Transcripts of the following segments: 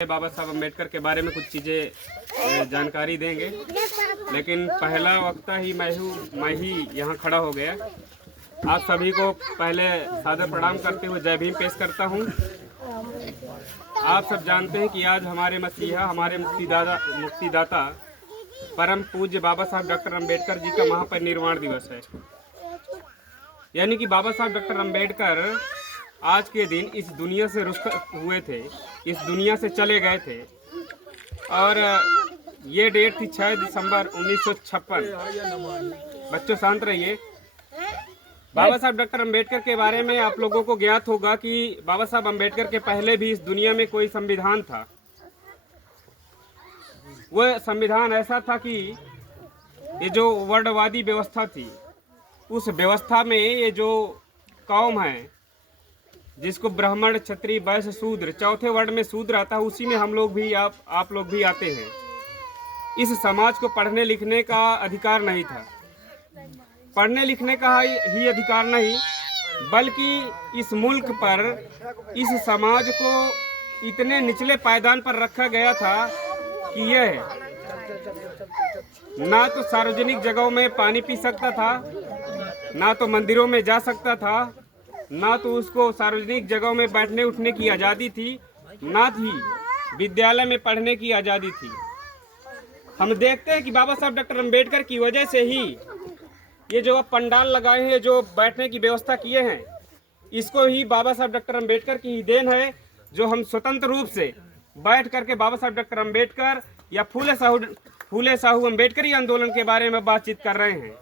बाबा साहब अम्बेडकर के बारे में कुछ चीज़ें जानकारी देंगे, लेकिन पहला वक्ता ही मैं ही यहाँ खड़ा हो गया। आप सभी को पहले सादर प्रणाम करते हुए जय भीम पेश करता हूँ। आप सब जानते हैं कि आज हमारे मसीहा, हमारे मुक्तिदाता परम पूज्य बाबा साहब डॉक्टर अम्बेडकर जी का महापरिनिर्वाण दिवस है। यानी कि बाबा साहब डॉक्टर अम्बेडकर आज के दिन इस दुनिया से रुखसत हुए थे, इस दुनिया से चले गए थे और ये डेट थी 6 दिसंबर 1956। बच्चों शांत रहिए। बाबा साहब डॉक्टर अम्बेडकर के बारे में आप लोगों को ज्ञात होगा कि बाबा साहब अम्बेडकर के पहले भी इस दुनिया में कोई संविधान था। वह संविधान ऐसा था कि ये जो वर्णवादी व्यवस्था थी, उस व्यवस्था में ये जो कौम है जिसको ब्राह्मण, क्षत्रिय, वैश्य, शूद्र, चौथे वर्ण में शूद्र आता है, उसी में हम लोग भी आप लोग भी आते हैं। इस समाज को पढ़ने लिखने का अधिकार नहीं था। पढ़ने लिखने का ही अधिकार नहीं, बल्कि इस मुल्क पर इस समाज को इतने निचले पायदान पर रखा गया था कि यह ना तो सार्वजनिक जगहों में पानी पी सकता था, ना तो मंदिरों में जा सकता था, ना तो उसको सार्वजनिक जगहों में बैठने उठने की आज़ादी थी, ना ही विद्यालय में पढ़ने की आज़ादी थी। हम देखते हैं कि बाबा साहब डॉक्टर अम्बेडकर की वजह से ही ये जो पंडाल लगाए हैं, जो बैठने की व्यवस्था किए हैं, इसको ही बाबा साहब डॉक्टर अम्बेडकर की ही देन है, जो हम स्वतंत्र रूप से बैठ करके बाबा साहब डॉक्टर अम्बेडकर या फूले साहू अम्बेडकरी आंदोलन के बारे में बातचीत कर रहे हैं।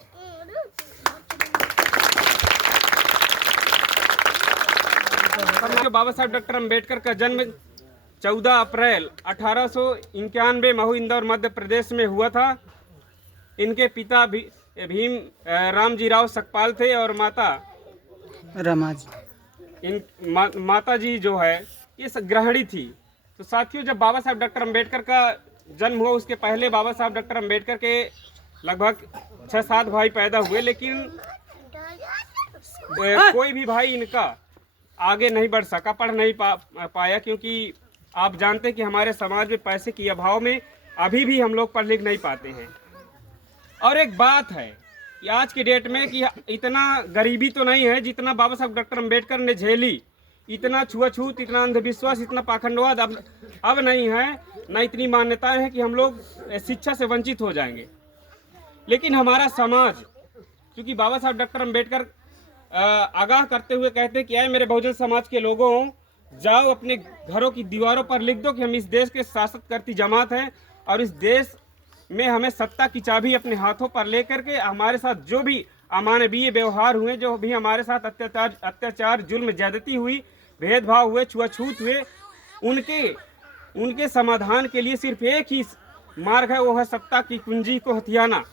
बाबा साहब डॉक्टर अम्बेडकर का जन्म 14 अप्रैल 1891 महू इंदौर मध्य प्रदेश में हुआ था। इनके पिता भीम रामजी राव सकपाल थे और माता माता जी जो है ये गृहिणी थी। तो साथियों, जब बाबा साहब डॉक्टर अम्बेडकर का जन्म हुआ, उसके पहले बाबा साहब डॉक्टर अम्बेडकर के लगभग 6-7 भाई पैदा हुए, लेकिन कोई भी भाई इनका आगे नहीं बढ़ सका, पढ़ नहीं पाया, क्योंकि आप जानते हैं कि हमारे समाज में पैसे की अभाव में अभी भी हम लोग पढ़ लिख नहीं पाते हैं। और एक बात है कि आज की डेट में कि इतना गरीबी तो नहीं है जितना बाबा साहब डॉक्टर अम्बेडकर ने झेली। इतना छुआछूत, इतना अंधविश्वास, इतना पाखंडवाद अब नहीं है, ना इतनी मान्यताएं हैं कि हम लोग शिक्षा से वंचित हो जाएंगे। लेकिन हमारा समाज, क्योंकि बाबा साहब डॉक्टर अम्बेडकर आगाह करते हुए कहते हैं कि आए मेरे बहुजन समाज के लोगों, जाओ अपने घरों की दीवारों पर लिख दो कि हम इस देश के शासक करती जमात हैं और इस देश में हमें सत्ता की चाबी अपने हाथों पर लेकर के हमारे साथ जो भी अमानवीय व्यवहार हुए, जो भी हमारे साथ अत्याचार, जुल्म, ज्यादती हुई, भेदभाव हुए, छुआछूत हुए, उनके समाधान के लिए सिर्फ एक ही मार्ग है, वो है सत्ता की कुंजी को हथियाना।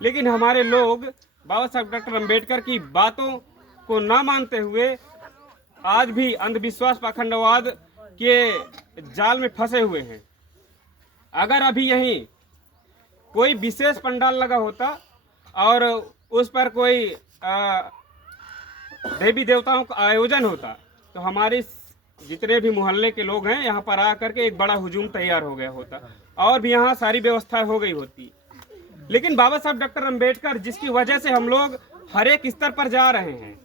लेकिन हमारे लोग बाबा साहब डॉक्टर अम्बेडकर की बातों को ना मानते हुए आज भी अंधविश्वास, पाखंडवाद के जाल में फंसे हुए हैं। अगर अभी यहीं कोई विशेष पंडाल लगा होता और उस पर कोई देवी देवताओं का आयोजन होता, तो हमारे जितने भी मोहल्ले के लोग हैं यहाँ पर आकर के एक बड़ा हुजूम तैयार हो गया होता और भी यहाँ सारी व्यवस्था हो गई होती। लेकिन बाबा साहब डॉक्टर अम्बेडकर, जिसकी वजह से हम लोग हर एक स्तर पर जा रहे हैं,